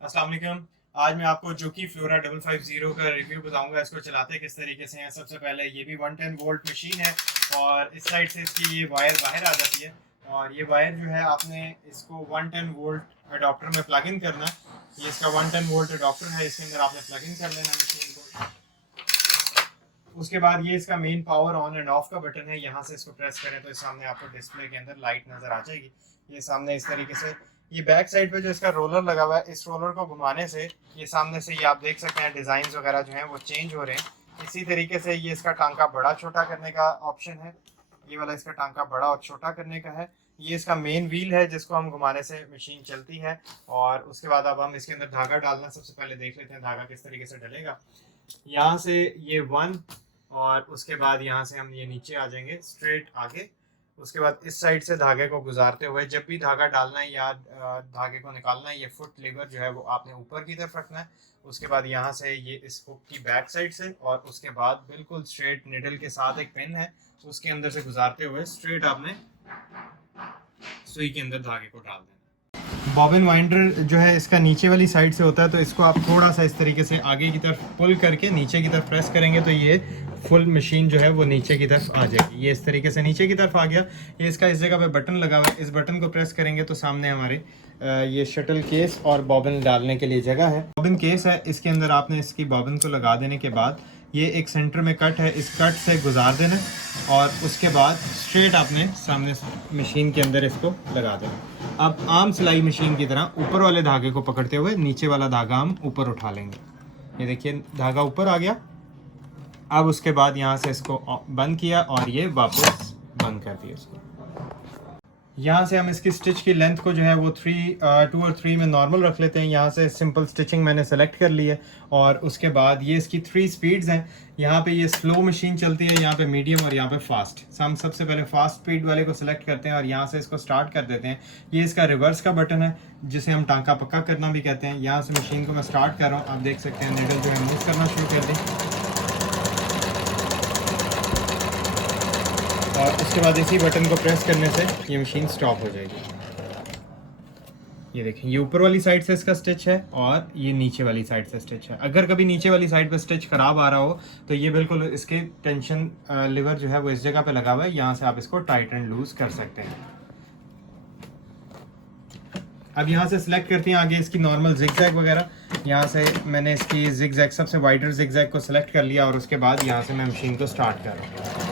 अस्सलाम वालेकुम। आज मैं आपको जोकी फ्लोरा 550 का रिव्यू बताऊंगा। इसको चलाते किस तरीके से हैं। सबसे पहले ये भी 110 वोल्ट मशीन है और इस साइड से इसकी ये वायर बाहर आ जाती है और ये वायर जो है आपने इसको 110 वोल्ट अडॉप्टर में प्लग इन करना। ये इसका 110 वोल्ट अडॉप्टर है, इसके अंदर आपने प्लग इन कर लेना मशीन को। उसके बाद ये इसका main power on end of का बटन है। यहाँ से इसको प्रेस करें तो इस सामने आपको डिस्प्ले के अंदर लाइट नज़र आ जाएगी। ये सामने इस तरीके से ये बैक साइड पे जो इसका रोलर लगा हुआ है, इस रोलर को घुमाने से ये सामने से ये आप देख सकते हैं डिज़ाइन वगैरह जो हैं वो चेंज हो रहे हैं। इसी तरीके से ये इसका टांका बड़ा छोटा करने का ऑप्शन है। ये वाला इसका टांका बड़ा और छोटा करने का है। ये इसका मेन व्हील है जिसको हम घुमाने से मशीन चलती है। और उसके बाद अब हम इसके अंदर धागा डालना सबसे पहले देख लेते हैं धागा किस तरीके से डलेगा। यहाँ से ये 1 और उसके बाद यहाँ से हम ये नीचे आ जाएंगे स्ट्रेट आगे। उसके बाद इस साइड से धागे को गुजारते हुए जब भी धागा डालना है या धागे को निकालना है, ये फुट लीवर जो है वो आपने ऊपर की तरफ रखना है। उसके बाद यहाँ से ये इस हुक की बैक साइड से और उसके बाद बिल्कुल स्ट्रेट निडल के साथ एक पिन है, उसके अंदर से गुजारते हुए स्ट्रेट आपने सुई के अंदर धागे को डाल देना। बॉबिन वाइंडर जो है इसका नीचे वाली साइड से होता है, तो इसको आप थोड़ा सा इस तरीके से आगे की तरफ पुल करके नीचे की तरफ प्रेस करेंगे तो ये फुल मशीन जो है वो नीचे की तरफ आ जाएगी। ये इस तरीके से नीचे की तरफ आ गया। ये इसका इस जगह पे बटन लगा हुआ है, इस बटन को प्रेस करेंगे तो सामने हमारे ये शटल केस और बॉबिन डालने के लिए जगह है। बॉबिन केस है, इसके अंदर आपने इसकी बॉबिन को लगा देने के बाद ये एक सेंटर में कट है, इस कट से गुजार देना और उसके बाद स्ट्रेट आपने सामने मशीन के अंदर इसको लगा देना। अब आम सिलाई मशीन की तरह ऊपर वाले धागे को पकड़ते हुए नीचे वाला धागा हम ऊपर उठा लेंगे। ये देखिए धागा ऊपर आ गया। अब उसके बाद यहाँ से इसको बंद किया और ये वापस बंद कर दिया इसको। यहाँ से हम इसकी स्टिच की लेंथ को जो है वो 2 और 3 में नॉर्मल रख लेते हैं। यहाँ से सिंपल स्टिचिंग मैंने सेलेक्ट कर ली है और उसके बाद ये इसकी 3 स्पीड्स हैं। यहाँ पे ये स्लो मशीन चलती है, यहाँ पे मीडियम और यहाँ पे फास्ट। हम सबसे पहले फास्ट स्पीड वाले को सिलेक्ट करते हैं और यहाँ से इसको स्टार्ट कर देते हैं। ये इसका रिवर्स का बटन है जिसे हम टांका पक्का करना भी कहते हैं। यहाँ से मशीन को मैं स्टार्ट कर रहा हूँ, आप देख सकते हैं नीडल जो है मूव करना शुरू कर दी और उसके बाद इसी बटन को प्रेस करने से ये मशीन स्टॉप हो जाएगी। ये देखें ये ऊपर वाली साइड से इसका स्टिच है और ये नीचे वाली साइड से स्टिच है। अगर कभी नीचे वाली साइड पे स्टिच खराब आ रहा हो तो ये बिल्कुल इसके टेंशन लिवर जो है वो इस जगह पे लगा हुआ है, यहाँ से आप इसको टाइट एंड लूज कर सकते हैं। अब यहाँ से सिलेक्ट करते हैं आगे इसकी नॉर्मल जिगजैग वगैरह। यहाँ से मैंने इसकी जिगजैग सबसे वाइडर जिगजैग को सिलेक्ट कर लिया और उसके बाद यहाँ से मैं मशीन को स्टार्ट कर रहा हूँ।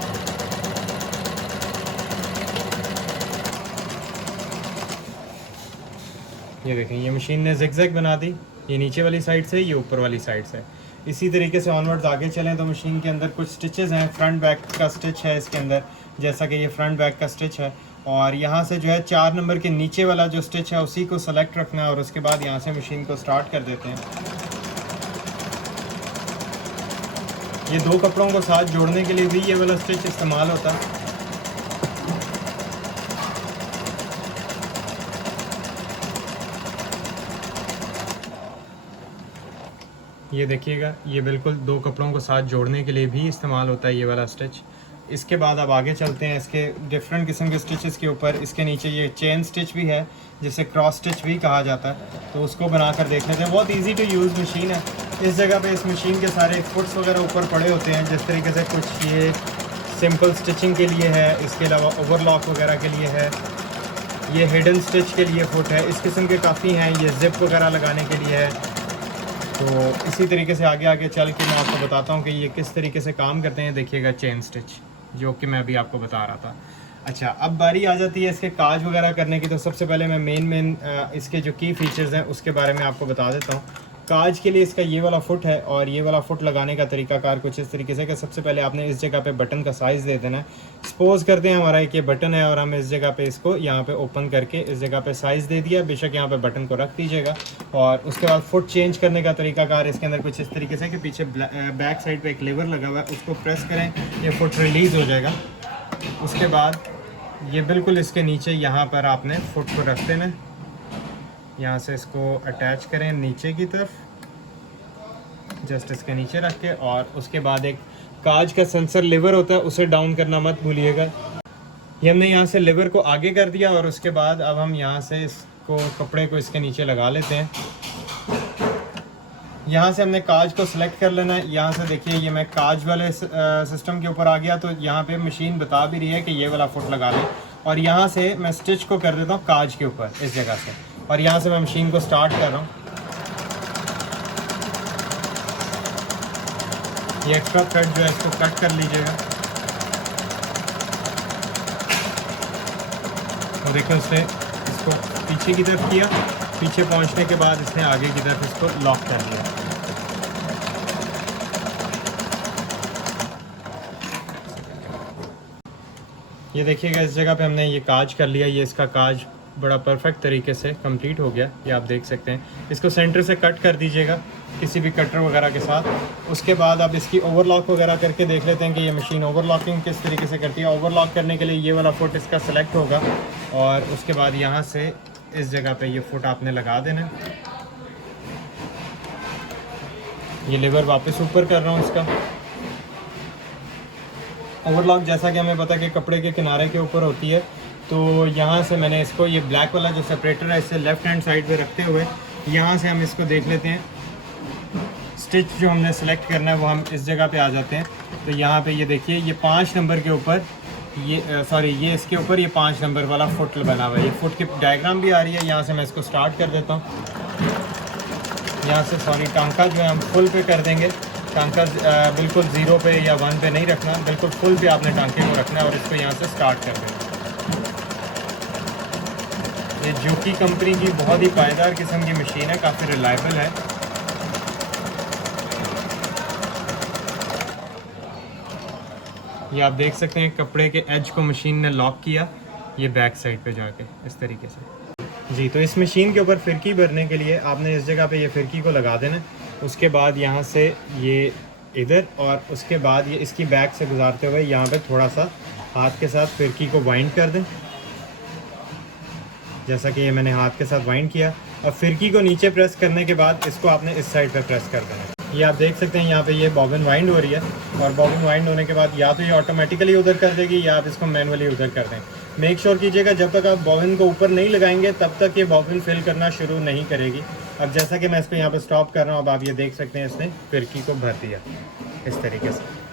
ये देखें ये मशीन ने जिगजैग बना दी, ये नीचे वाली साइड से, ये ऊपर वाली साइड से। इसी तरीके से ऑनवर्ड्स आगे चलें तो मशीन के अंदर कुछ स्टिचेस हैं। फ्रंट बैक का स्टिच है इसके अंदर, जैसा कि ये फ्रंट बैक का स्टिच है। और यहाँ से जो है 4 नंबर के नीचे वाला जो स्टिच है उसी को सेलेक्ट रखना है और उसके बाद यहाँ से मशीन को स्टार्ट कर देते हैं। ये 2 कपड़ों को साथ जोड़ने के लिए भी ये वाला स्टिच इस्तेमाल होता है। ये देखिएगा ये बिल्कुल 2 कपड़ों को साथ जोड़ने के लिए भी इस्तेमाल होता है ये वाला स्टिच। इसके बाद अब आगे चलते हैं इसके डिफरेंट किस्म के स्टिचेस के ऊपर। इसके नीचे ये चेन स्टिच भी है जिसे क्रॉस स्टिच भी कहा जाता है, तो उसको बनाकर देख लेते हैं। बहुत इजी टू यूज़ मशीन है। इस जगह पे इस मशीन के सारे फुट्स वगैरह ऊपर पड़े होते हैं, जिस तरीके से कुछ ये सिंपल स्टिचिंग के लिए है, इसके अलावा ओवरलॉक वगैरह के लिए है, ये हिडन स्टिच के लिए फुट है। इस किस्म के काफ़ी हैं, ये जिप वगैरह लगाने के लिए है। तो इसी तरीके से आगे आगे चल के मैं आपको बताता हूँ कि ये किस तरीके से काम करते हैं। देखिएगा चेन स्टिच जो कि मैं अभी आपको बता रहा था। अच्छा अब बारी आ जाती है इसके काज वगैरह करने की। तो सबसे पहले मैं मेन इसके जो की फ़ीचर्स हैं उसके बारे में आपको बता देता हूँ। काज के लिए इसका ये वाला फुट है और ये वाला फुट लगाने का तरीकाकार कुछ इस तरीके से कि सबसे पहले आपने इस जगह पे बटन का साइज़ दे देना है। सपोज करते हैं हमारा एक ये बटन है और हम इस जगह पे इसको यहाँ पे ओपन करके इस जगह पे साइज़ दे दिया। बेशक यहाँ पे बटन को रख दीजिएगा और उसके बाद फुट चेंज करने का तरीकाकार इसके अंदर कुछ इस तरीके से कि पीछे बैक साइड पर एक लेवर लगा हुआ है, उसको प्रेस करें ये फुट रिलीज़ हो जाएगा। उसके बाद ये बिल्कुल इसके नीचे यहाँ पर आपने फुट को रख देना। यहाँ से इसको अटैच करें नीचे की तरफ, जस्ट इसके नीचे रख के, और उसके बाद एक काज का सेंसर लिवर होता है उसे डाउन करना मत भूलिएगा। ये हमने यहाँ से लिवर को आगे कर दिया और उसके बाद अब हम यहाँ से इसको कपड़े को इसके नीचे लगा लेते हैं। यहाँ से हमने काज को सिलेक्ट कर लेना है। यहाँ से देखिए ये मैं काज वाले सिस्टम के ऊपर आ गया, तो यहाँ पे मशीन बता भी रही है कि ये वाला फुट लगा लें। और यहाँ से मैं स्टिच को कर देता हूँ काज के ऊपर इस जगह से, और यहाँ से मैं मशीन को स्टार्ट कर रहा हूँ। ये एक्स्ट्रा थ्रेड जो है इसको कट कर लीजिएगा। और देखिए उसने इसको पीछे की तरफ किया, पीछे पहुंचने के बाद इसने आगे की तरफ इसको लॉक कर दिया। ये देखिएगा इस जगह पे हमने ये काज कर लिया। ये इसका काज बड़ा परफेक्ट तरीके से कंप्लीट हो गया, ये आप देख सकते हैं। इसको सेंटर से कट कर दीजिएगा किसी भी कटर वगैरह के साथ। उसके बाद आप इसकी ओवरलॉक वगैरह करके देख लेते हैं कि ये मशीन ओवरलॉकिंग किस तरीके से करती है। ओवरलॉक करने के लिए ये वाला फुट इसका सेलेक्ट होगा, और उसके बाद यहाँ से इस जगह पे ये फुट आपने लगा देना। ये लेवर वापस ऊपर कर रहा हूँ इसका। ओवरलॉक जैसा कि हमें पता कि कपड़े के किनारे के ऊपर होती है, तो यहाँ से मैंने इसको ये ब्लैक वाला जो सेपरेटर है इससे लेफ़्ट हैंड साइड पे रखते हुए यहाँ से हम इसको देख लेते हैं। स्टिच जो हमने सेलेक्ट करना है वो हम इस जगह पे आ जाते हैं। तो यहाँ पे ये देखिए ये 5 नंबर के ऊपर ये इसके ऊपर ये 5 नंबर वाला फुट बना हुआ है। ये फुट की डायग्राम भी आ रही है। यहाँ से मैं इसको स्टार्ट कर देता हूँ। यहाँ से टांका जो है हम फुल पे कर देंगे। टांका बिल्कुल 0 पे या 1 पे नहीं रखना, बिल्कुल फुल पे आपने टांके को रखना है, और इसको यहाँ से स्टार्ट कर देना। ये जोकी कंपनी की बहुत ही पायदार किस्म की मशीन है, काफ़ी रिलायबल है। ये आप देख सकते हैं कपड़े के एज को मशीन ने लॉक किया, ये बैक साइड पे जाके इस तरीके से। जी, तो इस मशीन के ऊपर फिरकी भरने के लिए आपने इस जगह पे ये फिरकी को लगा देना। उसके बाद यहाँ से ये इधर, और उसके बाद ये इसकी बैक से गुजारते हुए यहाँ पे थोड़ा सा हाथ के साथ फिरकी को वाइंड कर दें, जैसा कि ये मैंने हाथ के साथ वाइंड किया। और फिरकी को नीचे प्रेस करने के बाद इसको आपने इस साइड पे प्रेस कर देना। ये आप देख सकते हैं यहाँ पे ये बॉबिन वाइंड हो रही है, और बॉबिन वाइंड होने के बाद या तो ये ऑटोमेटिकली उधर कर देगी या आप इसको मैनुअली उधर कर दें। मेक श्योर कीजिएगा जब तक आप बॉबिन को ऊपर नहीं लगाएंगे तब तक ये बॉबिन फिल करना शुरू नहीं करेगी। अब जैसा कि मैं इसको यहाँ पे स्टॉप कर रहा हूँ, अब आप ये देख सकते हैं इसने फिरकी को भर दिया इस तरीके से।